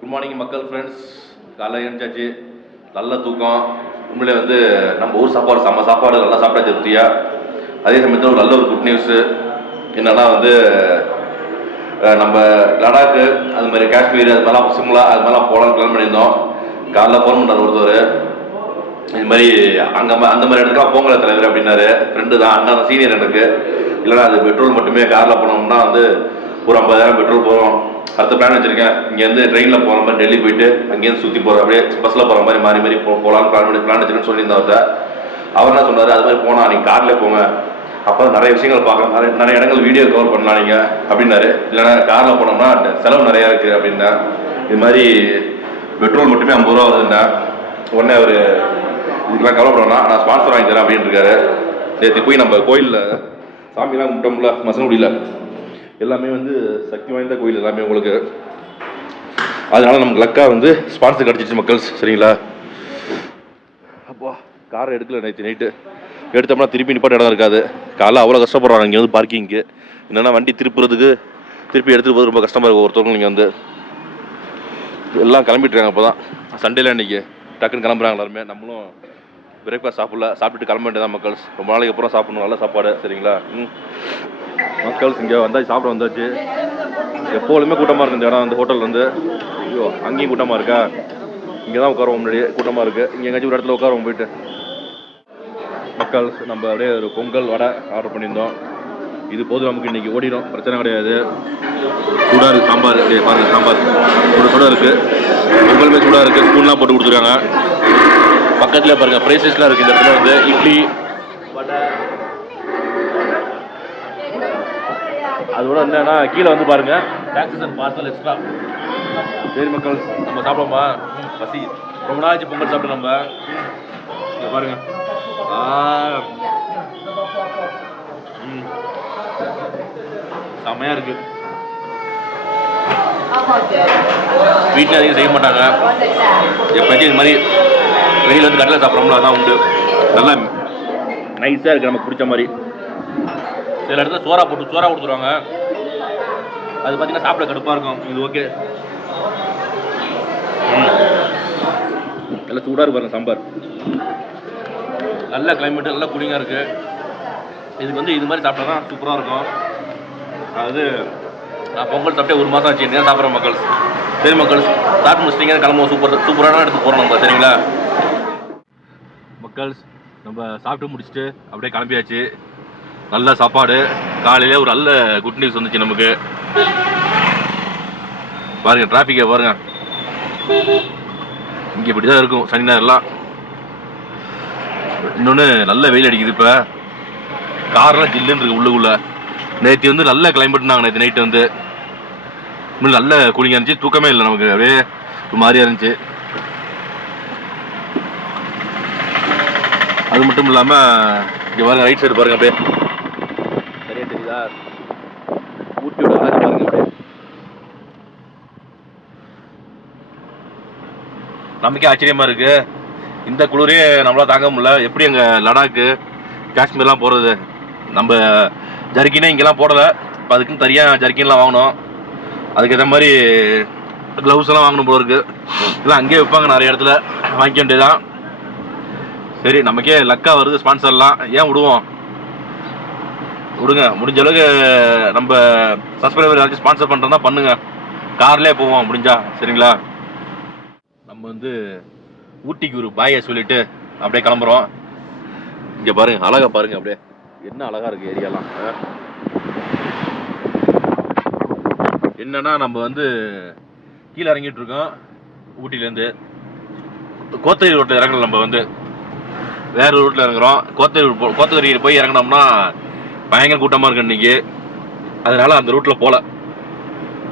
Good morning மக்கள் friends காலைல எழுந்தாச்சு நல்ல தூக்கம். உண்மையிலே வந்து நம்ம ஊர் சாப்பாடு செம்ம சாப்பாடு நல்லா சாப்பிட்டாச்சு திருப்தியா? அதே சமயத்தில் ஒரு நல்ல ஒரு குட் நியூஸு என்னன்னா வந்து நம்ம லடாக்கு அது மாதிரி காஷ்மீர் அது மாதிரிலாம் சிம்லா அது மாதிரிலாம் போகலான்னு பிளான் பண்ணியிருந்தோம். காலைல ஃபோன் பண்ணார் ஒருத்தர். இது மாதிரி அங்கே அந்த மாதிரி இடத்துக்குலாம் போங்கல தலைவர் அப்படின்னாரு. ஃப்ரெண்டு தான் அண்ணன் சீனியர் எனக்கு. இல்லைன்னா அது பெட்ரோல் மட்டுமே காரில் போனோம்னா வந்து ஒரு ஐம்பதாயிரம் பெட்ரோல் போகிறோம் அடுத்த பிளான் வச்சிருக்கேன். இங்கேருந்து ட்ரெயினில் போகிற மாதிரி டெல்லி போயிட்டு அங்கேருந்து சுற்றி போகிற அப்படியே பஸ்ஸில் போகிற மாதிரி மாறி மாறி போ போகலான்னு பிளான் பண்ணி பிளான் வச்சிருக்கேன்னு சொல்லியிருந்தேன் அவர் என்ன சொன்னார்? அது மாதிரி போனால் நீங்கள் காரில் போங்க. அப்போ நிறைய விஷயங்கள் பார்க்கலாம். நிறைய நிறைய இடங்கள் வீடியோ கவர் பண்ணலாம் நீங்கள் அப்படின்னாரு. இல்லைனா காரில் போனோம்னா செலவு நிறையா இருக்குது அப்படின்னா இது மாதிரி பெட்ரோல் மட்டுமே ஐம்பது ரூபா வருதுன்னா உடனே அவர் இதுக்கெல்லாம் கவலைப்பட நான் ஸ்பான்சர் வாங்கி தரேன் அப்படின்னு இருக்காரு. நேற்று போய் நம்ம கோயிலில் சாமிலாம் கும்பிட்டோம்ல முடியல எல்லாமே வந்து சக்தி வாய்ந்த கோயில் எல்லாமே உங்களுக்கு. அதனால நமக்கு லக்கா வந்து ஸ்பான்சர் கிடச்சிச்சு மக்கள் சரிங்களா? அப்பா காரை எடுக்கல நேற்று நைட்டு எடுத்தோம்னா திருப்பி நிப்பாட்ட இடம் இருக்காது. காலைல அவ்வளோ கஷ்டப்படுறாங்க இங்கே வந்து பார்க்கிங்க்கு என்னென்னா வண்டி திருப்புறதுக்கு திருப்பி எடுத்துகிட்டு போகிறது ரொம்ப கஷ்டமாக இருக்கும் ஒருத்தவங்க இங்கே வந்து. எல்லாம் கிளம்பிட்டுருக்காங்க இப்போ தான் சண்டேல அன்னைக்கு டக்குன்னு கிளம்புறாங்க எல்லாருமே. நம்மளும் பிரேக்ஃபாஸ்ட் சாப்பிடல சாப்பிட்டுட்டு கிளம்ப வேண்டியதான் மக்கள் ரொம்ப நாளைக்கு அப்புறம் சாப்பிடணும் நல்ல சாப்பாடு சரிங்களா? ம். மக்கள்ஸ் இங்கே வந்தாச்சு சாப்பிட வந்தாச்சு. எப்போதுமே கூட்டமாக இருக்கு இந்த இடம் அந்த ஹோட்டல் வந்து. ஐயோ அங்கேயும் கூட்டமாக இருக்கா? இங்கே தான் உட்காருவோம் முன்னாடி கூட்டமாக இருக்குது இங்கே எங்கேயாச்சும் ஒரு இடத்துல உட்காருவோம் போயிட்டு. மக்கள் நம்ம அப்படியே ஒரு பொங்கல் வடை ஆர்டர் பண்ணியிருந்தோம். இது போதும் நமக்கு இன்றைக்கி ஓடிடும் பிரச்சனை கிடையாது. சூடாக இருக்குது சாம்பார் அப்படியே பாருங்கள் சாம்பார். சுட கூட இருக்குது பொங்கலுமே சூடாக இருக்குது ஸ்பூன்லாம் போட்டு கொடுத்துருக்காங்க. பக்கத்தில் பாருங்க ப்ரைஸஸ்லாம் இருக்குது இந்த இடத்துல வந்து இட்லி. வடை அதோட என்னன்னா கீழே வந்து பாருங்க டாக்ஸஸ் அண்ட் பார்சல் எக்ஸ்ட்ரா சரி மக்கள் நம்ம சாப்பிடோமா ம், பசி. ரொம்ப நாள் ஆச்சு பொங்கல் சாப்பிட்டு நம்ம. இங்க பாருங்க. செம்மையா இருக்கு. வீட்டில் அதிகம் செய்ய மாட்டாங்க. எப்போச்சும் இது மாதிரி வெளியில் வந்து கடையில் சாப்பிட்றோம்ல அதான் உண்டு. நல்லா நைஸாக இருக்குது நமக்கு பிடிச்ச மாதிரி. சில இடத்துல சோறா போட்டு சோறா கொடுத்துருவாங்க. அது பார்த்தீங்கன்னா சாப்பிட கடுப்பாக இருக்கும். இது ஓகே நல்லா சூடாக இருக்கும் பாருங்க சாம்பார். நல்ல கிளைமேட்டு நல்ல கூலிங்காக இருக்குது இதுக்கு வந்து இது மாதிரி சாப்பிட்டா தான் சூப்பராக இருக்கும். அது நான் பொங்கல் சாப்பிட்டே ஒரு மாதம் ஆச்சு என்ன சாப்பிட்ற மக்கள். சரி மக்கள் சாப்பிட்டு முடிச்சிட்டிங்க கிளம்புவோம். சூப்பர் சூப்பரான இடத்துக்கு போகிறோம் நம்ம சரிங்களா? மக்கள்ஸ் நம்ம சாப்பிட்டு முடிச்சுட்டு அப்படியே கிளம்பியாச்சு. நல்ல சாப்பாடு. காலையிலே ஒரு நல்ல குட் நியூஸ் வந்துச்சு நமக்கு. பாருங்க டிராஃபிக்கை பாருங்க. இப்படி தான் இருக்கும் சனி ஞாயிறுலாம் இன்னொன்று நல்ல வெயில் அடிக்குது இப்போ. கார்லாம் ஜில்லுன்னு இருக்கு உள்ளுக்குள்ள. நேற்று வந்து நல்ல கிளைமேட்னாங்க நேற்று நைட்டு வந்து. இன்னும் நல்ல கூலிங்காக இருந்துச்சு. தூக்கமே இல்லை நமக்கு அப்படியே ஒரு இருந்துச்சு. அது மட்டும் இல்லாமல் இங்கே பாருங்க ரைட் சைடு பாருங்க அப்படியே. சரியா தெரியுதா? ஊட்டியோட அழகு பாருங்க அப்படியே. நமக்கே ஆச்சரியமா இருக்கு. இந்த குளிரே நம்மளால தாங்க முடியல. எப்படி எங்க லடாக்கு காஷ்மீர்லாம் போறது? நம்ம ஜர்க்கினே இங்கெல்லாம் போடல. இப்போ அதுக்குன்னு தனியாக ஜர்க்கின்லாம் வாங்கணும். அதுக்கு ஏற்ற மாதிரி க்ளவுஸ் எல்லாம் வாங்கணும் போல இருக்கு. இல்லை அங்கேயே வைப்பாங்க நிறைய இடத்துல. வாங்கிக்க வேண்டியதுதான். சரி நமக்கே லக்கா வருது ஸ்பான்சர்லாம் ஏன் விடுவோம்? விடுங்க. முடிஞ்ச அளவுக்கு நம்ம சப்ஸ்கிரைபர் யாராச்சும் ஸ்பான்சர் பண்ணுறதா பண்ணுங்க. கார்லேயே போவோம் முடிஞ்சா. சரிங்களா? நம்ம வந்து ஊட்டிக்கு ஒரு பாயை சொல்லிட்டு அப்படியே கிளம்புறோம். இங்கே பாருங்க அழகா பாருங்க அப்படியே. என்ன அழகா இருக்கு ஏரியாலாம். என்னன்னா நம்ம வந்து கீழே இறங்கிட்டு இருக்கோம் ஊட்டிலேருந்து கோத்தகிரி ரோட்டில் இறங்கல நம்ம வந்து வேற ரூட்ல இறங்குறோம். கோத்தகிரி போ- கோத்தகிரி போய் இறங்கினோம்னா பயங்கர கூட்டமா இருக்கு இன்னைக்கு. அதனால அந்த ரூட்ல போல.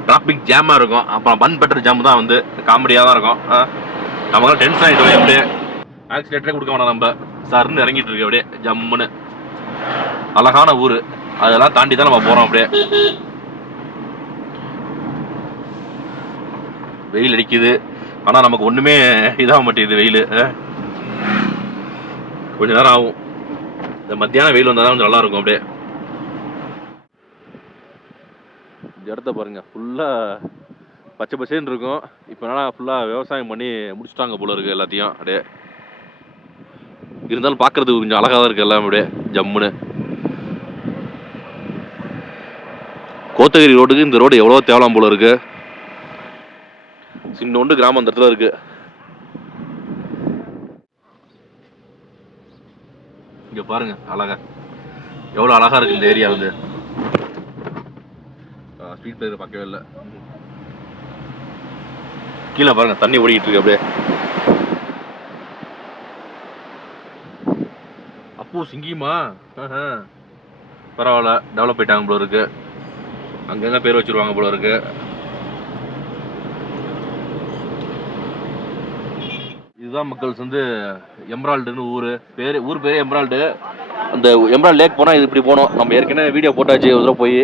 டிராபிக் ஜாமா இருக்கும். அப்புறம் பன் பெட்டர் ஜாம் தான் வந்து. காமெடியா தான் இருக்கும். ஆ. நமக்கு டென்ஷன் ஆயிட்டோம் அப்படியே ஆக்சிலேட்டரே கொடுக்க வேணாம் நம்ம. சருன்னு இறங்கிட்டு இருக்கு அப்படியே. ஜம்முன்னு. அழகான ஊர். அதெல்லாம் தாண்டி தான் நம்ம போறோம் அப்படியே. வெயில் அடிக்குது. ஆனா நமக்கு ஒண்ணுமே இதாக மாட்டேங்குது வெயில் கொஞ்சம் நேரம் ஆகும். இந்த மத்தியானம் வெயில் வந்தால் தான் கொஞ்சம் நல்லா இருக்கும் அப்படியே. இந்த இடத்த பாருங்க ஃபுல்லாக பச்சை பசேன்னு இருக்கும். இப்போ என்னன்னா ஃபுல்லாக விவசாயம் பண்ணி முடிச்சுட்டாங்க போல இருக்குது எல்லாத்தையும் அப்படியே. இருந்தாலும் பார்க்கறதுக்கு கொஞ்சம் அழகாக தான் இருக்குது எல்லாம் அப்படியே ஜம்முன்னு. கோத்தகிரி ரோட்டுக்கு இந்த ரோடு எவ்வளோ தேவலாம் போல இருக்குது சின்னோண்டு கிராமம் அந்த இடத்துல இருக்குது இங்க பாருங்க அழகா. எவ்வளோ அழகா இருக்கு இந்த ஏரியா வந்து. ஸ்ட்ரீட் பிளேயர் பார்க்கவே இல்லை. கீழே பாருங்க தண்ணி ஓடிக்கிட்டு இருக்கு அப்படியே. அப்போ சிங்கிமா? பரவாயில்ல டெவலப் ஆயிட்டாங்க போல இருக்கு. அங்கங்க பேர் வச்சிருவாங்க போல இருக்கு. இதுதான் மக்கள்ஸ் வந்து எம்ரால்டுன்னு ஊர். பேர் ஊர் பேர் எம்ரால்டு. அந்த எம்ரால் லேக் போனால் இது இப்படி போனோம். நம்ம ஏற்கனவே வீடியோ போட்டாச்சு ஒரு தடவை போய்.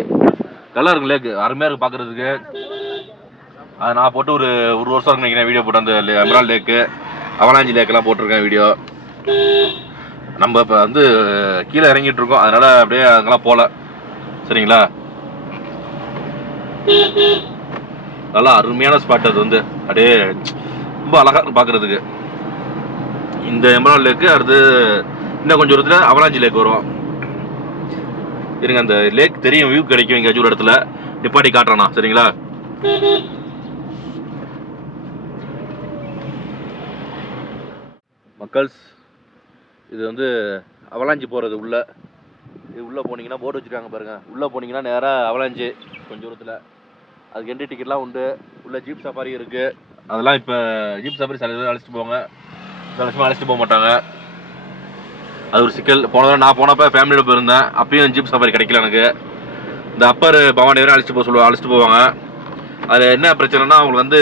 நல்லா இருக்கு லேக் அருமையாக இருக்கு பார்க்குறதுக்கு அது நான் போட்டு ஒரு ஒரு வருஷம் நினைக்கிறேன் வீடியோ போட்டேன் அந்த எம்ரால் லேக்கு அவலாஞ்சி லேக்கெல்லாம் போட்டிருக்கேன் வீடியோ. நம்ம இப்போ வந்து கீழே இறங்கிட்டு இருக்கோம். அதனால அப்படியே அங்கெல்லாம் போகல சரிங்களா? நல்லா அருமையான ஸ்பாட் அது வந்து. அப்படியே ரொம்ப அழகாக இருக்கு பார்க்குறதுக்கு இந்த எம்பரால் லேக்கு அடுத்து இன்னும் கொஞ்சம் தூரத்தில் அவலாஞ்சி லேக் வரும் இருங்க அந்த லேக் தெரியும் வியூ கிடைக்கும் எங்கேயாச்சும் ஒரு இடத்துல. நிப்பாட்டி காட்டுறானா சரிங்களா? மக்கள்ஸ் இது வந்து அவலாஞ்சி போகிறது உள்ள. இது உள்ளே போனீங்கன்னா போர்டு வச்சுருக்காங்க பாருங்கள் உள்ளே போனீங்கன்னா நேராக அவலாஞ்சி கொஞ்சம் தூரத்தில். அதுக்கு என்ட்ரி டிக்கெட்லாம் உண்டு. உள்ளே ஜீப் சஃபாரி இருக்குது அதெல்லாம் இப்போ ஜீப் சஃபாரி சில பேர் அழைச்சிட்டு போவாங்க சில அழைச்சிட்டு போக மாட்டாங்க. அது ஒரு சிக்கல். போன தடவை நான் போனப்போ ஃபேமிலியோட போயிருந்தேன். அப்பயும் ஜீப் சஃபாரி கிடைக்கல எனக்கு. இந்த அப்பர் பவானி வரை அழைச்சிட்டு போக சொல்லுவாங்க அழைச்சிட்டு போவாங்க. அது என்ன பிரச்சனைனா அவங்களுக்கு வந்து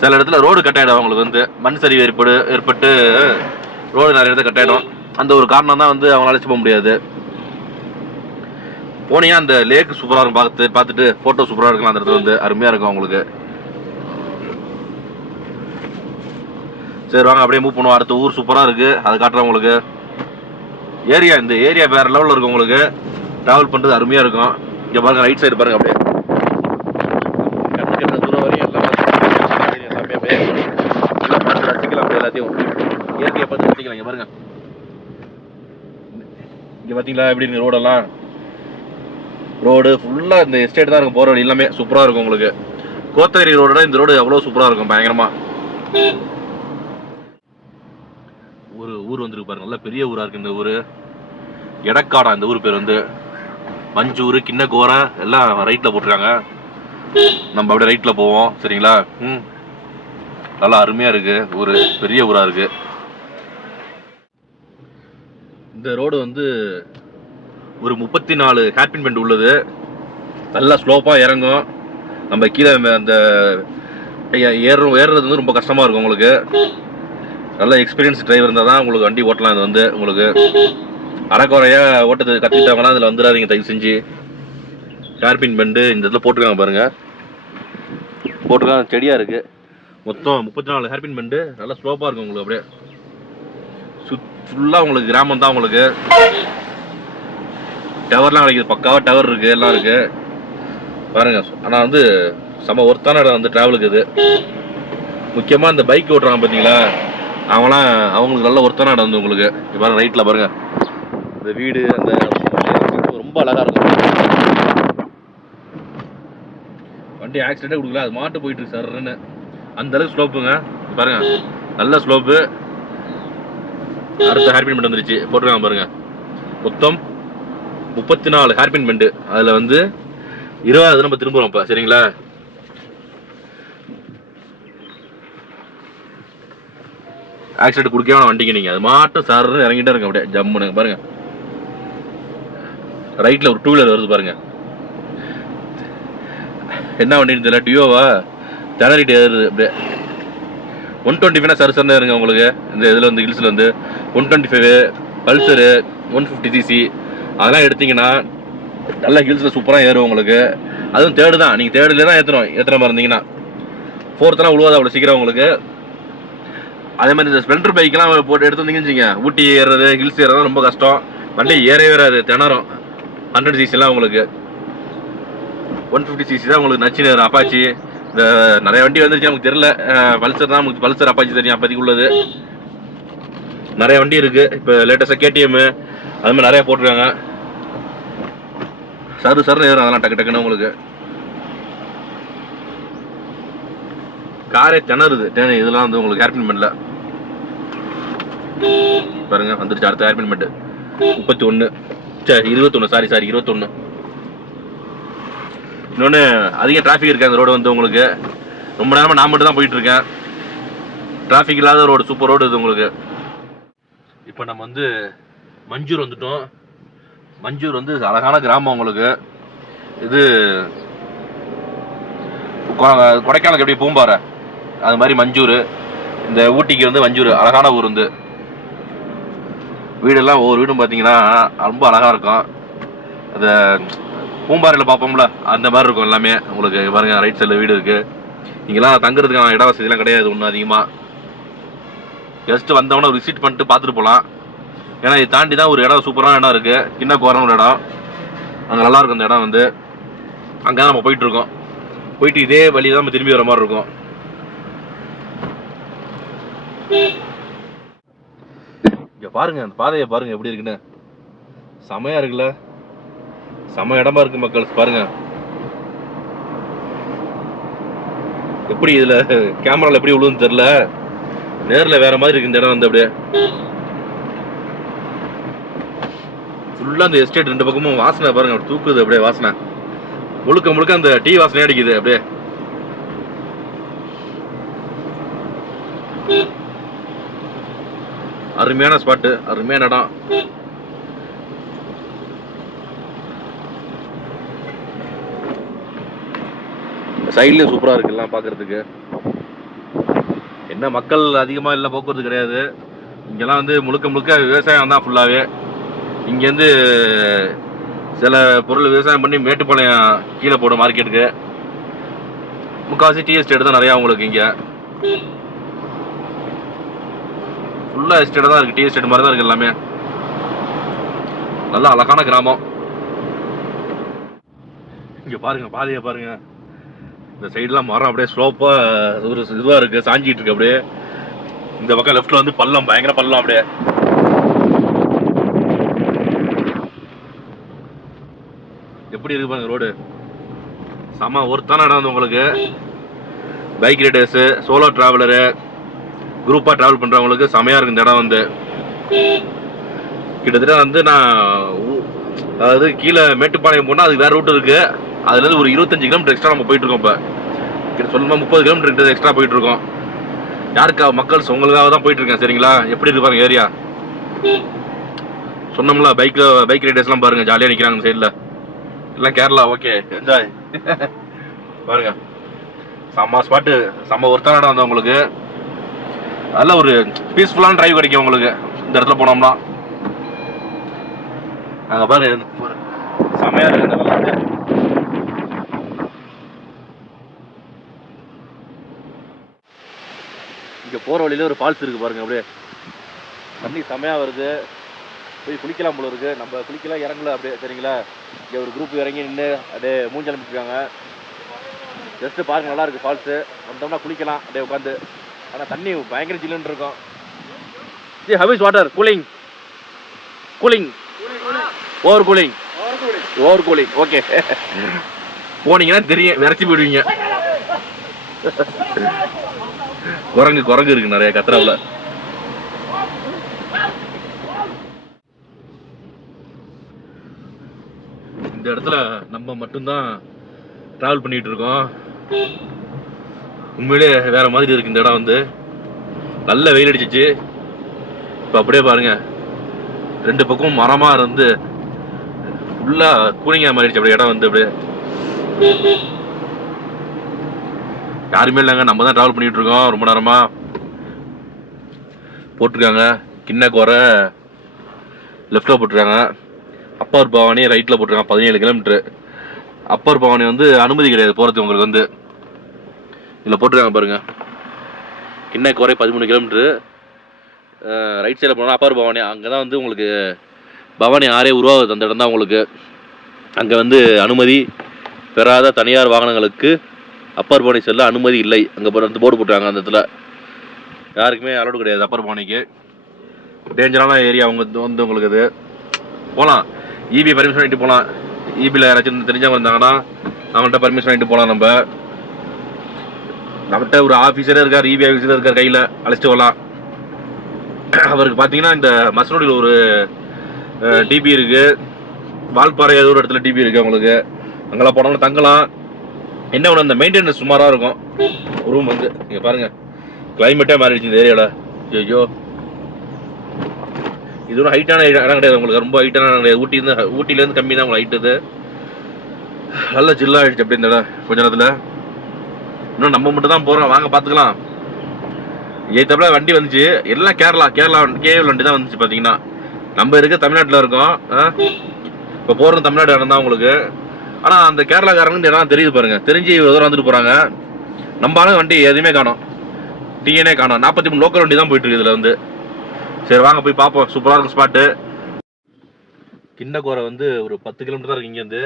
சில இடத்துல ரோடு கட் ஆகிடும் அவங்களுக்கு வந்து. மண் சரிவு ஏற்படு ஏற்பட்டு ரோடு நிறைய இடத்துல கட் ஆகிடும் அந்த ஒரு காரணம் தான் வந்து அவங்க அழைச்சி போக முடியாது. போனீங்கன்னா அந்த லேக் சூப்பராக இருக்கும். பார்த்து பார்த்துட்டு ஃபோட்டோ சூப்பராக இருக்கலாம். அந்த இடத்துல வந்து அருமையாக இருக்கும் அவங்களுக்கு. சரி வாங்க அப்படியே மூவ் பண்ணுவோம். அடுத்த ஊர் சூப்பராக இருக்குது அது காட்டுறேன் உங்களுக்கு. ஏரியா இந்த ஏரியா வேறு லெவலில் இருக்கும் உங்களுக்கு. ட்ராவல் பண்ணுறது அருமையாக இருக்கும். இங்கே பாருங்கள் ரைட் சைடு பாருங்கள் அப்படியே. கண்ணு தூரம் வரையும் எல்லாமே எல்லாமே அப்படியே எல்லாம் பார்த்து ரசிக்கலாம் அப்படியே எல்லாத்தையும் இயற்கையை பார்த்து ரசிக்கலாம். இங்கே பாருங்கள் இங்கே பார்த்தீங்களா எப்படி இருக்கு ரோடெல்லாம் ரோடு ஃபுல்லாக இந்த எஸ்டேட் தான் இருக்கும். போகிற வழி எல்லாமே சூப்பராக இருக்கும் உங்களுக்கு. கோத்தகிரி ரோடோட இந்த ரோடு எவ்வளோ சூப்பராக இருக்கும் பயங்கரமாக ஊர் வந்துருக்கு பாருங்க. நல்ல பெரிய ஊரா இருக்கு இந்த ஊர். எடக்காடா இந்த ஊர் பேர் வந்து. மஞ்சூர் கிண்ணக்கோரை எல்லாம் ரைட்ல போட்டிருக்காங்க. நம்ம அப்படியே ரைட்ல போவோம். சரிங்களா? ம். நல்லா அருமையா இருக்கு. ஊர் பெரிய ஊரா இருக்கு. இந்த ரோடு வந்து ஒரு முப்பத்தி நாலு ஹேர்பின் பெண்ட் உள்ளது. நல்லா ஸ்லோப்பாக இறங்கும். நம்ம கீழே அந்த ஏறும் ஏறுறது வந்து ரொம்ப கஷ்டமாக இருக்கும் உங்களுக்கு. நல்ல எக்ஸ்பீரியன்ஸ் டிரைவர் இருந்தால் தான் உங்களுக்கு வண்டி ஓட்டலாம். இது வந்து உங்களுக்கு அறக்குறையாக ஓட்டத்தை கற்றுக்கிட்டாங்கன்னா அதில் வந்துடாதீங்க தயவு செஞ்சு. ஹேர்பின் பெண்டு இந்த இடத்துல போட்டிருக்காங்க பாருங்கள் போட்டிருக்காங்க செடியாக இருக்குது மொத்தம் முப்பத்தி நாலு ஹேர்பின் பெண்டு நல்லா ஸ்லோப்பாக இருக்கும் உங்களுக்கு அப்படியே. சுத் ஃபுல்லாக உங்களுக்கு கிராமம் தான் உங்களுக்கு. டவர்லாம் கிடைக்குது பக்காவாக டவர் இருக்குது எல்லாம் இருக்குது பாருங்க ஆனால் வந்து செம ஒர்த்தான இடம் வந்து டிராவலுக்கு இது. முக்கியமாக இந்த பைக் ஓட்டுறாங்க பார்த்தீங்களா அவங்களாம் அவங்களுக்கு நல்ல ஒர்த்தான நடந்து உங்களுக்கு. இப்போ பாருங்க ரைட்டில் பாருங்க. இந்த வீடு அந்த ரொம்ப அழகா இருக்கும். வண்டி ஆக்சிடென்ட்டே கொடுக்கல அது மாட்டு போயிட்டு இருக்கு சர்ன்னு அந்த அளவுக்கு ஸ்லோப்புங்க பாருங்க நல்ல ஸ்லோப்பு அடுத்த ஹேர்பின் பெண்ட் வந்துருச்சு. போட்டுருக்காங்க பாருங்க. மொத்தம் முப்பத்தி நாலு ஹேர்பின் பெண்டு அதில் வந்து இருபது நம்ம திரும்புகிறோம் இப்போ சரிங்களா? ஆக்சிடென்ட் குடிக்காம வண்டிக்கு நீங்கள் அது மாட்டும் சார் இறங்கிட்டே இருங்க அப்படியே. ஜம்முன்னு. பாருங்க. ரைட்டில் ஒரு டூ வீலர் வருது பாருங்க. என்ன வண்டின்னு தெரியல. டியோவா திணறிட்டு ஏறுது அப்படியே. ஒன் டுவெண்ட்டி ஃபைவ்னா சரி சரி இருங்க உங்களுக்கு. இந்த இதில் வந்து ஹில்ஸில் வந்து. One twenty five Pulsar one fifty CC அதெல்லாம் எடுத்தீங்கன்னா நல்லா ஹில்ஸில் சூப்பராக ஏறும் உங்களுக்கு. அதுவும் தேர்டு தான். நீங்கள் தேர்டில் தான் ஏற்றணும் ஏற்றுற மாதிரி இருந்தீங்கன்னா. ஃபோர்த்தெல்லாம் உழுவாது அவ்வளோ சீக்கிரம் உங்களுக்கு. அதே மாதிரி இந்த ஸ்பெண்டர் பைக்கெலாம் போட்டு எடுத்து வந்தீங்கன்னு வச்சுங்க ஊட்டி ஏறுறது ஹில்ஸ் ஏறது ரொம்ப கஷ்டம். வண்டி ஏறவே வராது திணறும். ஹண்ட்ரட் சிசிலாம் உங்களுக்கு. ஒன் ஃபிஃப்டி சிசி தான் உங்களுக்கு நச்சு நேரம் அப்பாச்சி இந்த நிறைய வண்டி வந்துருச்சு நமக்கு தெரியல. பல்சர் தான் நமக்கு பல்சர் அப்பாச்சி தெரியும் அப்போதைக்கு உள்ளது. நிறைய வண்டி இருக்கு. இப்போ லேட்டஸ்டாக கேடிஎம் அது மாதிரி நிறைய போட்டிருக்காங்க. சரு சருன்னு ஏறும் அதெல்லாம் டக்கு டக்குன்னு உங்களுக்கு. காரே திணறுது. டேனு இதெல்லாம் வந்து உங்களுக்கு ஹேர்பின் பண்ணல பாருங்க வந்துருச்சு. அடுத்த ஹேர்பின் பண்ணு முப்பத்தி ஒன்று சரி இருபத்தொன்று சாரி சாரி இருபத்தொன்று இன்னொன்று அதிக டிராஃபிக் இருக்கு அந்த ரோடு வந்து உங்களுக்கு. ரொம்ப நேரமாக நான் மட்டும் தான் போயிட்டுருக்கேன். டிராஃபிக் இல்லாத ரோடு சூப்பர் ரோடு இது உங்களுக்கு. இப்போ நம்ம வந்து மஞ்சூர் வந்துட்டோம். மஞ்சூர் வந்து அழகான கிராமம் உங்களுக்கு. இது கொ- கொடைக்கானலுக்கு எப்படி பூம்பாறை அது மாதிரி மஞ்சூர் இந்த ஊட்டிக்கு வந்து மஞ்சூர் அழகான ஊர் வந்து வீடெல்லாம் ஒவ்வொரு வீடும் பார்த்தீங்கன்னா ரொம்ப அழகாக இருக்கும். அந்த பூம்பாறையில் பார்ப்போம்ல அந்த மாதிரி இருக்கும் எல்லாமே. உங்களுக்கு பாருங்கள் ரைட் சைடில் வீடு இருக்குது இங்கெல்லாம் தங்குறதுக்கான இட வசதிலாம் கிடையாது ஒன்றும் அதிகமாக ஜஸ்ட் வந்தவொடனே ஒரு விசிட் பண்ணிட்டு பார்த்துட்டு போகலாம் ஏன்னா இதை தாண்டி தான் ஒரு இடம் சூப்பரான இடம் இருக்குது கிண்ண கோரம்னு ஒரு இடம். அங்கே நல்லாயிருக்கும் அந்த இடம் வந்து. அங்கே தான் நம்ம போயிட்டுருக்கோம் போயிட்டு இதே வழி தான் நம்ம திரும்பி வர மாதிரி இருக்கும். இங்க பாருங்க அந்த பாதையை பாருங்க எப்படி இருக்குன்னு. செமையா இருக்குல்ல? செம இடமா இருக்கு மக்கள் பாருங்க. எப்படி இதுல கேமரால எப்படி விழுதுன்னு தெரியல. நேர்ல வேற மாதிரி இருக்கு இந்த இடம் வந்து அப்படியே. ஃபுல்லா அந்த எஸ்டேட் ரெண்டு பக்கமும் வாசனை பாருங்க அப்படி தூக்குது அப்படியே வாசனை. முழுக்க முழுக்க அந்த டீ வாசனை அடிக்குது அப்படியே. அருமையான ஸ்பாட்டு அருமையான இடம். சைட்லயும் சூப்பரா இருக்குல்லாம் பாக்குறதுக்கு. என்ன மக்கள் அதிகமா இல்ல போக்குவரத்து கிடையாது. இங்கெல்லாம் வந்து முழுக்க முழுக்க விவசாயம் தான் ஃபுல்லாவே இங்கேருந்து சில பொருள் விவசாயம் பண்ணி மேட்டுப்பாளையம் கீழே போடும் மார்க்கெட்டுக்கு முக்கால்வாசி டீ எஸ்டேட் தான் நிறையா உங்களுக்கு இங்கே. ஃபுல்லாக எஸ்டேட்டாக தான் இருக்குது டீ எஸ்டேட் மாதிரி தான் இருக்குது எல்லாமே. நல்ல அழகான கிராமம். இங்கே பாருங்கள் பாதையை பாருங்க. இந்த சைடெலாம் மரம் அப்படியே ஸ்லோப்பாக ஒரு இதுவாக இருக்குது சாஞ்சிட்டு இருக்கு அப்படியே. இந்த பக்கம் லெஃப்ட்டில் வந்து பள்ளம் பயங்கர பள்ளம் அப்படியே. எப்படி இருக்கு பாருங்க ரோடு செம ஒருத்தான இடம் வந்து உங்களுக்கு. பைக் ரைடர்ஸு சோலோ ட்ராவலரு குரூப்பாக ட்ராவல் பண்ணுறவங்களுக்கு செமையாக இருக்கும் இந்த இடம் வந்து. கிட்டத்தட்ட வந்து நான் ஊ- அதாவது கீழே மேட்டுப்பாளையம் போனால் அதுக்கு வேறு ரூட் இருக்குது அதுலேருந்து ஒரு இருபத்தஞ்சு கிலோமீட்டர் எக்ஸ்ட்ரா நம்ம போயிட்டு இருக்கோம் இப்போ. கிட்ட சொல்லுமா முப்பது கிலோமீட்டர் எக்ஸ்ட்ரா போயிட்டு இருக்கோம். யாருக்கா மக்கள் உங்களுக்காக தான் போயிட்டு இருக்கேன் சரிங்களா? எப்படி இருக்கு பாருங்க ஏரியா சொன்னோம்ல பைக்கில் பைக் ரைடர்ஸ்லாம் பாருங்க ஜாலியாக நிற்கிறாங்க சைடில் எல்லாம் கேரளா ஓகே என்ஜாய் பாருங்க. செம்ம ஸ்பாட்டு செம்ம ஒருத்தான இடம் வந்து உங்களுக்கு. நல்ல ஒரு பீஸ்ஃபுல்லான டிரைவ் கிடைக்கும் உங்களுக்கு. இந்த இடத்துல போனோம்னா. அங்கே பாருங்க செம்மையாக இருக்கு இந்த வெள்ளம் வந்து. இங்க போற வழியில ஒரு ஃபால்ஸ் இருக்கு பாருங்க அப்படியே. தண்ணி செம்மையாக வருது. போய் குளிக்கலாம் போல இருக்கு. நம்ம குளிக்கலாம் இறங்கல அப்படியே சரிங்களா? இங்க ஒரு குரூப் இறங்கி நின்று அப்படியே மூஞ்சல் அனுப்பிச்சிருக்காங்க ஜஸ்ட் பாருங்க நல்லா இருக்கு ஃபால்ஸ் வந்தோம்னா குளிக்கலாம் அப்படியே உட்காந்து ஆனால் தண்ணி பயங்கர ஜில்லுன்னு இருக்கும். Ji how is water cooling. Cooling. Over cooling. Over cooling. Okay. போனீங்கன்னா தெரியும் விரைச்சி போயிடுவீங்க. குரங்கு குரங்கு இருக்கு நிறைய கத்திராவில் இந்த இடத்துல நம்ம மட்டும்தான் டிராவல் பண்ணிட்டு இருக்கோம். உண்மையிலே வேற மாதிரி இருக்கு இந்த இடம் வந்து. நல்ல வெயில் அடிச்சிச்சு. இப்போ அப்படியே பாருங்க. ரெண்டு பக்கமும் மரமா இருந்து ஃபுல்லா கூலிங்கா மாறிடுச்சு அப்படியே இடம் வந்து அப்படியே. யாருமே இல்லைங்க. நம்ம தான் டிராவல் பண்ணிட்டு இருக்கோம். ரொம்ப நேரமா. போட்டிருக்காங்க. கிண்ண குறை. லெஃப்டில் போட்டிருக்காங்க. அப்பர் பவானி ரைட்டில் போட்டிருக்காங்க. பதினேழு கிலோமீட்ரு அப்பர் பவானி வந்து அனுமதி கிடையாது போகிறதுக்கு உங்களுக்கு வந்து. இதில் போட்டிருக்காங்க பாருங்கள் கிண்ண குறை பதிமூணு கிலோமீட்ரு ரைட் சைடில் போனால் அப்பார் பவானி. அங்கே தான் வந்து உங்களுக்கு பவானி ஆறே உருவாகுது. அந்த இடம் தான் உங்களுக்கு. அங்கே வந்து அனுமதி பெறாத தனியார் வாகனங்களுக்கு அப்பர் பவானி செல்ல அனுமதி இல்லை. அங்கே அந்த போர்டு போட்டாங்க அந்த இடத்துல. யாருக்குமே அலோடு கிடையாது அப்பர் பவானிக்கு. டேஞ்சரான ஏரியா அவங்க வந்து- வந்து உங்களுக்கு அது. போகலாம் இபி பர்மிஷன் வாங்கிட்டு போகலாம் இபியில் யாராச்சும் தெரிஞ்சவங்க இருந்தாங்கன்னா அவங்கள்ட்ட பர்மிஷன் வாங்கிட்டு போகலாம் நம்ம. நம்மகிட்ட ஒரு ஆஃபீஸரே இருக்கார் இபி ஆஃபீஸரே இருக்கார் கையில் அழைச்சிட்டு வரலாம். அவருக்கு பார்த்தீங்கன்னா இந்த மசனோடியில் ஒரு டிபி இருக்கு. வால்பாறை ஏதோ ஒரு இடத்துல டிபி இருக்கு அவங்களுக்கு. அங்கெல்லாம் போனாலும் தங்கலாம். என்ன ஒன்று அந்த மெயின்டெனன்ஸ் சுமாராக இருக்கும். ரூம் வந்து நீங்கள் பாருங்க. கிளைமேட்டே மாறிடுச்சு இந்த ஏரியாவில் ஐயோ இது ஒரு ஹைட்டான இடம் கிடையாது உங்களுக்கு. ரொம்ப ஹைட்டான இடம் கிடையாது. ஊட்டிலேருந்து ஊட்டிலேருந்து கம்மி தான் உங்களுக்கு ஹைட் இது. நல்ல ஜில்லா அப்படி இந்த இடம் கொஞ்ச நேரத்தில். இன்னும் நம்ம மட்டும் தான் போகிறோம் வாங்க பார்த்துக்கலாம். ஏத்தப்பல வண்டி வந்துச்சு. எல்லாம் கேரளா கேரளா கேஎல் வண்டி தான் வந்துச்சு பார்த்தீங்கன்னா நம்ம இருக்க தமிழ்நாட்டில் இருக்கோம். இப்போ போகிறது தமிழ்நாடு இடம் தான் உங்களுக்கு. ஆனால் அந்த கேரளாக்காரங்க இந்த தெரியுது பாருங்க. தெரிஞ்சு இவ்வளோ தூரம் வந்துட்டு போகிறாங்க நம்ம ஆளுங்க வண்டி எதுவுமே காணும். டிஎனே காணும். நாற்பத்தி மூணு லோக்கல் வண்டி தான் போயிட்டு இருக்கு இதில் வந்து. சரி வாங்க போய் பார்ப்போம். சூப்பராக இருக்கும் ஸ்பாட்டு கிண்ணக்கோரை வந்து ஒரு பத்து கிலோமீட்டர் தான் இருக்கு இங்கேருந்து.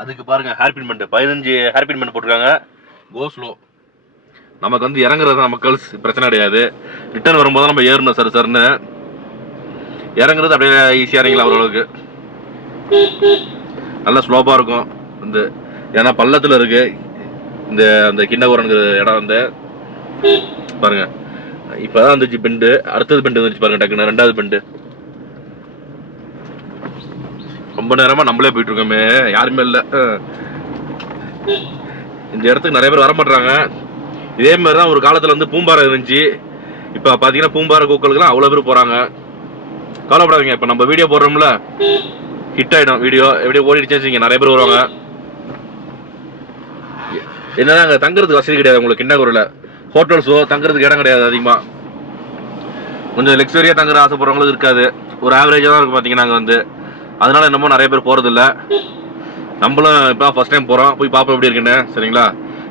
அதுக்கு பாருங்க ஹேர்பின் பண்ணிட்டு பதினஞ்சு ஹேர்பின் பண்ணி போட்டிருக்காங்க. கோஸ்லோ நமக்கு வந்து இறங்குறது தான் மக்கள் பிரச்சனை கிடையாது. ரிட்டர்ன் வரும்போது நம்ம ஏறணும் சார் சார்னு இறங்குறது அப்படியே ஈஸியாக இறங்கலாம் ஓரளவுக்கு. நல்லா ஸ்லோப்பாக இருக்கும். வந்து ஏன்னா பள்ளத்தில் இருக்கு. இந்த அந்த கிண்ணகோரனுங்கிற இடம் வந்து. பாருங்க. இப்போதான் வந்துச்சு பெண்டு. அடுத்தது பெண்டு வந்துச்சு பாருங்க டக்குன்னு. ரெண்டாவது பெண்டு. ரொம்ப நேரமா நம்மளே போயிட்டு இருக்கோமே. யாருமே இல்லை. இந்த இடத்துக்கு நிறைய பேர் வர மாட்டாங்க இதே மாதிரி தான் ஒரு காலத்தில் வந்து பூம்பாறை இருந்துச்சு. இப்போ பார்த்தீங்கன்னா பூம்பாறை கூக்களுக்குலாம் அவ்வளோ பேர் போகிறாங்க கவலைப்படாதீங்க இப்போ நம்ம வீடியோ போடுறோம்ல ஹிட் ஆகிடும் வீடியோ எப்படியோ ஓடிடுச்சு இங்கே நிறைய பேர் வருவாங்க. என்னன்னா அங்கே தங்குறதுக்கு வசதி கிடையாது உங்களுக்கு கிண்ணக்கூரில் ஹோட்டல்ஸோ தங்குறதுக்கு இடம் கிடையாது அதிகமாக கொஞ்சம் லக்ஸரியா தங்குற ஆசைப்படுறவங்களுக்கு இருக்காது. ஒரு ஆவரேஜாக தான் இருக்கும் பார்த்தீங்கன்னா அங்கே வந்து. அதனால என்னமோ நிறைய பேர் போகிறதில்ல நம்மளும் இப்போ ஃபர்ஸ்ட் டைம் போறோம். போய் பார்ப்போம் எப்படி இருக்குன்னு. சரிங்களா?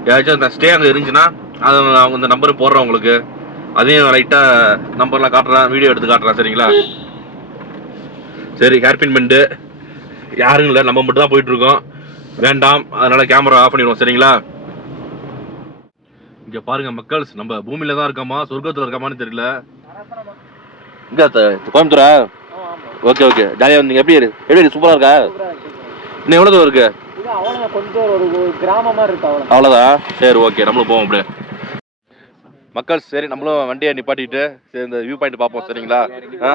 யாராச்சும் அந்த ஸ்டே அங்க இருந்துச்சுன்னா அதை அவங்க இந்த நம்பர் போடுறோம் உங்களுக்கு. அதையும் லைட்டா நம்பர்லாம் காட்டுறேன். வீடியோ எடுத்து காட்டுறேன். சரிங்களா? சரி ஹேர்பின் பெண்டு யாரும் இல்லை நம்ம மட்டும் தான் போயிட்டு இருக்கோம் வேண்டாம். அதனால கேமரா ஆஃப் பண்ணிடுவோம். சரிங்களா? இங்க பாருங்க மக்கள். நம்ம பூமியில தான் இருக்கோமா? சொர்க்கத்துல இருக்கோமான்னு தெரியல. இங்க கோயம்புத்தூரா? ஓகே ஓகே ஜாலியா வந்தீங்க. எப்படி எப்படி இருக்கு? சூப்பரா இருக்கா? இன்னும் எவ்வளவு தூரம் இருக்கு? அவ்வளோதான் சரி ஓகே நம்மளும் போவோம் அப்படியே. மக்கள் சரி நம்மளும் வண்டியை நிப்பாட்டிட்டு சரி இந்த வியூ பாயிண்ட் பார்ப்போம் சரிங்களா? ஆ?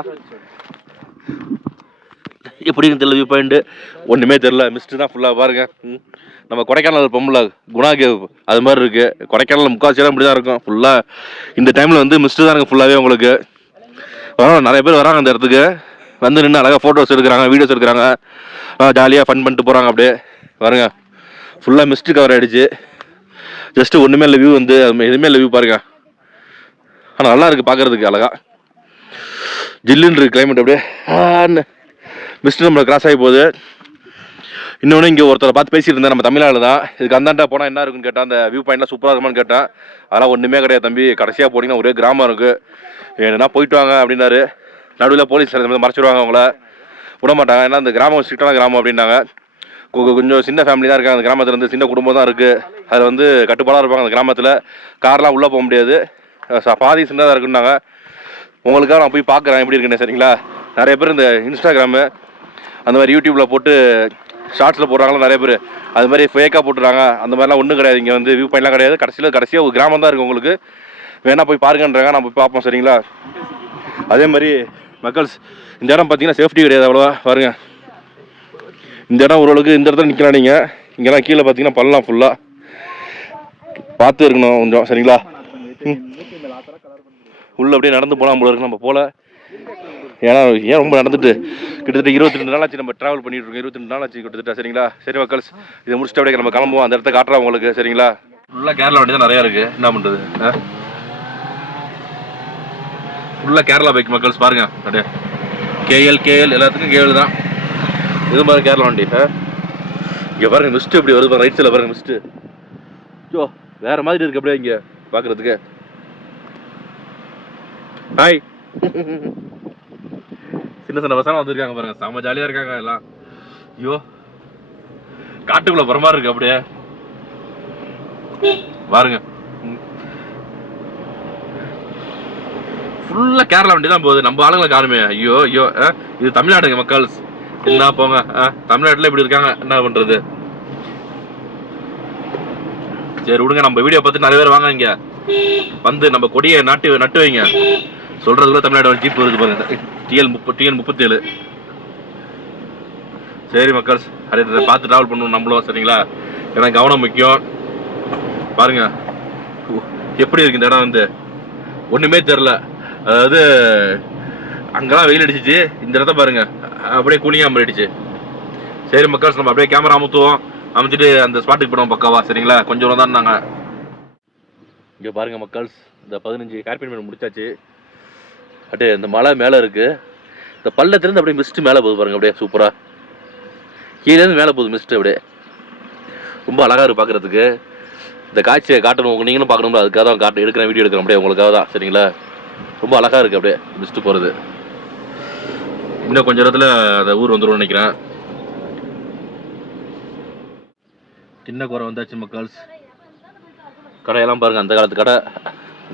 எப்படின்னு தெரியல வியூ பாயிண்ட் ஒன்றுமே தெரியல மிஸ்ட் தான் ஃபுல்லாக பாருங்க. நம்ம கொடைக்கானல் இருப்போம்ல குணா கேவ் அது மாதிரி இருக்கு. கொடைக்கானல் முக்கால்வாசி இடம் இப்படி தான் இருக்கும் ஃபுல்லாக இந்த டைமில் வந்து மிஸ்ட் தான் இருக்கு ஃபுல்லாகவே உங்களுக்கு. நிறைய பேர் வராங்க அந்த இடத்துக்கு. வந்து நின்று அழகாக ஃபோட்டோஸ் எடுக்கிறாங்க வீடியோஸ் எடுக்கிறாங்க. ஜாலியாக ஃபன் பண்ணிட்டு போகிறாங்க அப்படியே. வருங்க ஃபுல்லாக மிஸ்ட் கவர் ஆகிடுச்சு ஜஸ்ட்டு ஒன்றுமே இல்லை வியூ வந்து அது எதுவுமே இல்லை வியூ பாருங்க. ஆனால் நல்லா இருக்குது பார்க்குறதுக்கு அழகா. ஜில்லுன்னு இருக்கு கிளைமேட் அப்படியே. மிஸ்ட் நம்மளை கிராஸ் ஆகி போகுது. இன்னொன்று இங்கே ஒருத்தரை பார்த்து பேசிட்டு இருந்தேன் நம்ம தமிழ்நாடு தான். இதுக்கு அந்தாண்டா போனால் என்ன இருக்குன்னு கேட்டால் அந்த வியூ பாயிண்ட்லாம் சூப்பராக இருக்குமான்னு கேட்டேன். அதெல்லாம் ஒன்றுமே கிடையாது தம்பி. கடைசியாக போனீங்கன்னா ஒரே கிராமம் இருக்குது என்ன போயிட்டு வாங்க அப்படின்னாரு. நடுவில் போலீஸ் மறைச்சிடுவாங்க அவங்கள. விட மாட்டாங்க ஏன்னா அந்த கிராமம் ஸ்ட்ரிக்டான கிராமம் அப்படின்னாங்க. கொஞ்சம் சின்ன ஃபேமிலி தான் இருக்காங்க. அந்த கிராமத்தில் இருந்து சின்ன குடும்பம் தான் இருக்குது அதில் வந்து கட்டுப்பாடாக இருப்பாங்க அந்த கிராமத்தில். கார்லாம் உள்ளே போக முடியாது. ச- பாதி சின்னதாக இருக்குன்னாங்க. உங்களுக்காக நான் போய் பார்க்குறேன் எப்படி இருக்குன்னு சரிங்களா? நிறைய பேர் இந்த இன்ஸ்டாகிராமு அந்த மாதிரி யூடியூப்பில் போட்டு ஷார்ட்ஸில் போடுறாங்களா நிறைய பேர். அது மாதிரி ஃபேக்காக போட்டுறாங்க. அந்த மாதிரிலாம் ஒன்றும் கிடையாது. இங்கே வந்து வியூ பாயிண்ட்லாம் கிடையாது. கடைசியில் கடைசியாக ஒரு கிராமம் தான் இருக்குது உங்களுக்கு. வேணால் போய் பாருங்கன்றாங்க. நான் போய் பார்ப்போம் சரிங்களா? அதே மாதிரி மக்கள்ஸ் இந்த இடம் பார்த்தீங்கன்னா சேஃப்டி கிடையாது அவ்வளோவா? பாருங்க. இந்த இடம் ஓரளவுக்கு இந்த இடத்துல நிற்கலாம் நீங்கள் இங்கெல்லாம் கீழே பார்த்தீங்கன்னா பள்ளம் ஃபுல்லாக பார்த்து இருக்கணும் கொஞ்சம் சரிங்களா? ம். உள்ள அப்படியே நடந்து போகலாம் போல இருக்கு நம்ம போல. ஏன்னா ஏன் ரொம்ப நடந்துட்டு? கிட்டத்தட்ட இருபத்தி ரெண்டு நாள் ஆச்சு நம்ம ட்ராவல் பண்ணிட்டு இருக்கோம். இருபத்தி ரெண்டு நாள் ஆச்சு கிட்டத்தட்ட சரிங்களா? சரி மக்கள்ஸ் இதை முடிச்சுட்டு அப்படியே நம்ம கிளம்புவோம். அந்த இடத்த காட்டுறோம் உங்களுக்கு சரிங்களா? ஃபுல்லாக கேரளா வண்டி தான் நிறையா இருக்குது என்ன பண்ணுறது ஃபுல்லாக கேரளா பைக் மக்கள்ஸ் பாருங்க அப்படியே. கேஎல் கேஎல் எல்லாத்துக்கும் கேஎல் தான். இது மாதிரி கேரளா வண்டி இங்கே பாருங்க மிஸ்ட் எப்படி வருது ரைட் சைடில் பாருங்க மிஸ்ட்டு ஐயோ வேற மாதிரி இருக்கு அப்படியே இங்கே பார்க்கறதுக்கு ஹாய் சின்ன சின்ன பசங்க வந்திருக்காங்க பாருங்க செம்ம ஜாலியாக இருக்காங்க எல்லாம். ஐயோ காட்டுக்குள்ளே போகிற மாதிரி இருக்கு அப்படியே. பாருங்க. ஃபுல்லாக கேரளா வண்டி தான் போகுது. நம்ம ஆளுங்களை காணுமே. ஐயோ ஐயோ இது தமிழ்நாடுங்க மக்கள். என்ன போங்க தமிழ்நாட்டில் இப்படி இருக்காங்க. என்ன பண்ணுறது சரி விடுங்க. நம்ம வீடியோ பார்த்து நிறைய பேர் வாங்க இங்கே. வந்து நம்ம கொடியை நாட்டு நட்டு வைங்க. சொல்றதுக்குள்ள தமிழ்நாடு ஜீப் வருது பாருங்க. டிஎல் முப்ப டிஎல் முப்பத்தேழு. சரி மக்கள். அதை பார்த்து ட்ராவல் பண்ணணும் நம்மளும் சரிங்களா? ஏன்னா கவனம் முக்கியம். பாருங்க. எப்படி இருக்கு இந்த இடம் வந்து? ஒன்றுமே தெரில அதாவது அங்கெல்லாம் வெயில் அடிச்சிச்சு. இந்த இடத்த பாருங்க. அப்படியே கூலிங்காக மாறிடுச்சு. சரி மக்கள்ஸ் நம்ம அப்படியே கேமரா அமுத்துவோம். அமைச்சிட்டு அந்த ஸ்பாட்டுக்கு போடுவோம் பக்காவா. சரிங்களா? கொஞ்சம் தூரம் தான் நாங்க. இங்கே பாருங்க மக்கள்ஸ் இந்த பதினஞ்சு கார்பெட் மீன் முடிச்சாச்சு. அப்படியே இந்த மலை மேலே இருக்கு. இந்த பள்ளத்துலேருந்து அப்படியே மிஸ்ட் மேலே போகுது பாருங்க அப்படியே சூப்பரா கீழேருந்து மேலே போகுது மிஸ்ட் அப்படியே. ரொம்ப அழகா இருக்கு பார்க்குறதுக்கு இந்த காட்சியை காட்டணும் நீங்களும் பார்க்கணும்ல. அதுக்காக தான் காட்டு எடுக்கிறேன் வீடியோ எடுக்கிறேன். அப்படியே உங்களுக்காக தான். சரிங்களா? ரொம்ப அழகா இருக்கு அப்படியே மிஸ்ட்டு போகிறது இன்னும் கொஞ்ச நேரத்தில் அந்த ஊர் வந்துடும் நினைக்கிறேன். சின்ன குறை வந்தாச்சு மக்கள்ஸ். கடையெல்லாம் பாருங்க அந்த காலத்து கடை.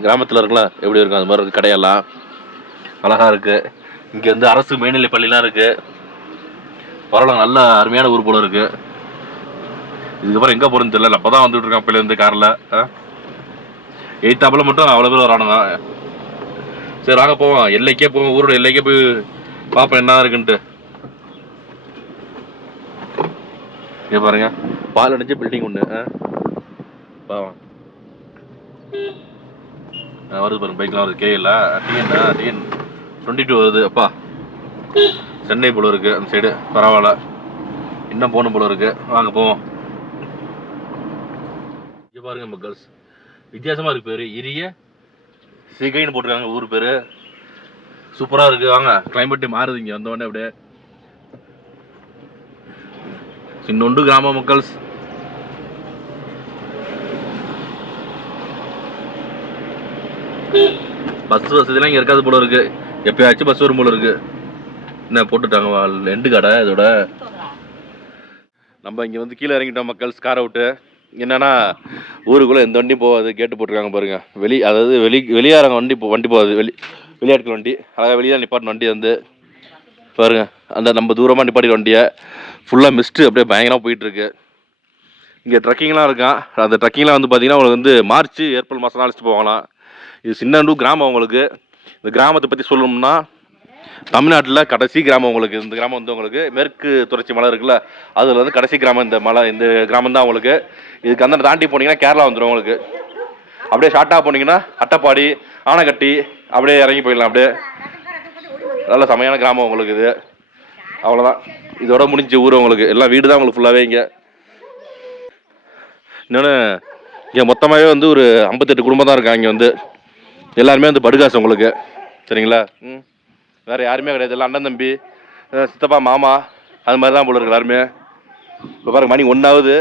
கிராமத்தில் இருக்கலாம் எப்படி இருக்கும் அந்த மாதிரி இருக்கு கடையெல்லாம். அழகா இருக்கு. இங்க வந்து அரசு மேல்நிலை பள்ளிலாம் இருக்கு. பரவாயில்ல நல்ல அருமையான ஊர் போல இருக்கு. இதுக்கப்புறம் எங்க போறதுன்னு தெரியல அப்பதான் வந்துட்டு இருக்கான் பிள்ளை காரில். எயித்தாப்பில் எயித்தாப்புல மட்டும் அவ்வளோ பேர் வரானுங்க. சரி வாங்க போவோம். எல்லைக்கே போவோம். ஊரோட எல்லைக்கே போய் பார்ப்போம் என்ன இருக்குன்ட்டு. இங்க பாருங்க. பால் அடைஞ்ச பில்டிங் ஒன்று ஆ? பாவம் வருது பாருங்க. பைக்லாம் வருது. கேஎல்ல டிஎன் டிஎன் டுவெண்ட்டி டூ வருது. அப்பா. சென்னை போல இருக்கு. அந்த சைடு பரவாயில்ல. இன்னும் போகணும் போல இருக்கு. வாங்க போவோம். இங்கே பாருங்க மக்கள்ஸ். வித்தியாசமாக இருக்கு பேர். இரிய சிகைன்னு போட்டிருக்காங்க ஊர் பேர். சூப்பராக இருக்கு. வாங்க கிளைமேட் மாறுது இங்கே. வந்தோடனே அப்படியே. சின்னொண்டு கிராம மக்கள். பஸ் வசதிலாம் இங்கே இருக்காது போல இருக்கு. எப்பயாச்சும் பஸ் வரும் போல இருக்கு. என்ன போட்டுட்டாங்க ரெண்டு கடை இதோட. நம்ம இங்கே வந்து கீழே இறங்கிட்டோம் மக்கள்ஸ் காரை விட்டு என்னன்னா ஊருக்குள்ளே எந்த வண்டியும் போகாது கேட்டு போட்டிருக்காங்க பாருங்க. வெளி அதாவது வெளி வெளியாரங்க வண்டி போ- வண்டி போகாது. வெளி வெளியாட்கள் வண்டி அழகாக வெளியே நிப்பாட்டின வண்டி வந்து பாருங்க அந்த நம்ம தூரமாக நிப்பாட்டின வண்டியை ஃபுல்லாக மிஸ்ட்டு அப்படியே பயங்கரமாக போயிட்டுருக்கு. இங்கே ட்ரக்கிங்லாம் இருக்கான். அந்த ட்ரக்கிங்லாம் வந்து பார்த்திங்கன்னா உங்களுக்கு வந்து மார்ச் ஏப்ரல் மாதம் அழைச்சிட்டு போகலாம் இது சின்னண்டு கிராமம் உங்களுக்கு இந்த கிராமத்தை பற்றி சொல்லணும்னா தமிழ்நாட்டில் கடைசி கிராமம் உங்களுக்கு இந்த கிராமம் வந்து உங்களுக்கு மேற்கு தொடர்ச்சி மலை இருக்குல்ல அதில் வந்து கடைசி கிராமம் இந்த மலை இந்த கிராமம் தான் உங்களுக்கு. இதுக்கு அந்த தாண்டி போனீங்கன்னா கேரளா வந்துடும் உங்களுக்கு. அப்படியே ஷார்ட்டாக போனீங்கன்னா அட்டப்பாடி ஆனைக்கட்டி அப்படியே இறங்கி போயிடலாம் அப்படியே. நல்ல செமையான கிராமம் உங்களுக்கு இது. அவ்வளோதான் இதோட முடிஞ்ச ஊர் உங்களுக்கு. எல்லாம் வீடு தான் உங்களுக்கு ஃபுல்லாகவே இங்கே. இன்னொன்று இங்கே மொத்தமாகவே வந்து ஒரு ஐம்பத்தெட்டு குடும்பம் தான் இருக்காங்க இங்கே வந்து. எல்லாருமே வந்து படுகாசு உங்களுக்கு. சரிங்களா? ம். வேறு யாருமே கிடையாது. எல்லாம் அண்ணன் தம்பி சித்தப்பா மாமா அது மாதிரி தான் போல இருக்கு எல்லாருமே. இப்போ பாருங்க மணி ஒன்றாவது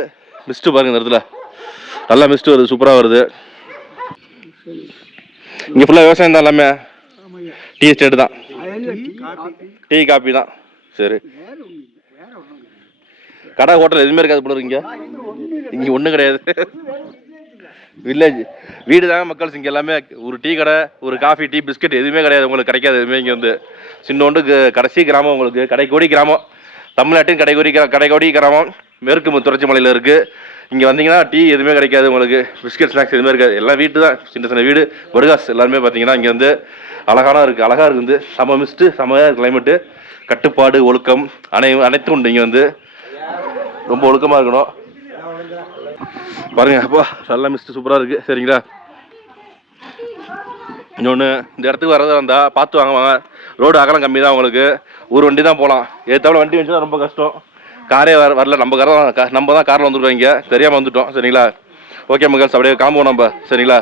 மிஸ்ட்டு பாருங்க இந்த இடத்துல. நல்லா மிஸ்ட்டு வருது சூப்பராக வருது. இங்கே ஃபுல்லாக விவசாயம் தான் எல்லாமே. டீ எஸ்டேட் தான். டீ காப்பி தான். சரி. கடை ஹோட்டல் எதுவுமே இருக்காது போல இருக்கீங்க இங்கே. ஒன்றும் கிடையாது. வில்லேஜ் வீடு தாங்க மக்கள் இங்கே எல்லாமே. ஒரு டீ கடை ஒரு காஃபி டீ பிஸ்கட் எதுவுமே கிடையாது. உங்களுக்கு கிடைக்காது எதுவுமே இங்கே வந்து சின்னோண்டு கடைசி கிராமம் உங்களுக்கு. கடைக்கோடி கிராமம். தமிழ்நாட்டின் கடைக்கோடி கிரா- கடைக்கோடி கிராமம். மேற்கு மு- தொடர்ச்சி இருக்குது இங்கே இங்க வந்தீங்கன்னா டீ எதுவுமே கிடைக்காது உங்களுக்கு. பிஸ்கட் ஸ்நாக்ஸ் எதுவுமே இருக்காது. எல்லாம் வீட்டு தான். சின்ன சின்ன வீடு. வருகாஸ் எல்லாருமே பார்த்தீங்கன்னா இங்கே வந்து அழகான இருக்குது அழகாக இருக்குது. வந்து செம மிஸ்ட்டு செமையா கிளைமேட்டு கட்டுப்பாடு ஒழுக்கம் அனை அனைத்தும் உண்டு இங்கே வந்து ரொம்ப ஒழுக்கமாக இருக்கணும். பாருங்க அப்பா நல்லா மிஸ்ட் சூப்பரா இருக்கு. சரிங்களா? இன்னொன்று இந்த இடத்துக்கு வரதா இருந்தா பார்த்து வாங்க வாங்க. ரோடு அகலம் கம்மி தான் உங்களுக்கு. ஒரு வண்டி தான் போகலாம் ஏத்தாப்புல வண்டி வந்துச்சுன்னா ரொம்ப கஷ்டம். காரே வர வரல. நம்ம கார் தான் நம்ம தான் காரில் வந்துருக்கோம் இங்கே. தெரியாமல் வந்துட்டோம். சரிங்களா? ஓகே மக்கள்ஸ் அப்படியே காம்போ நம்ம சரிங்களா?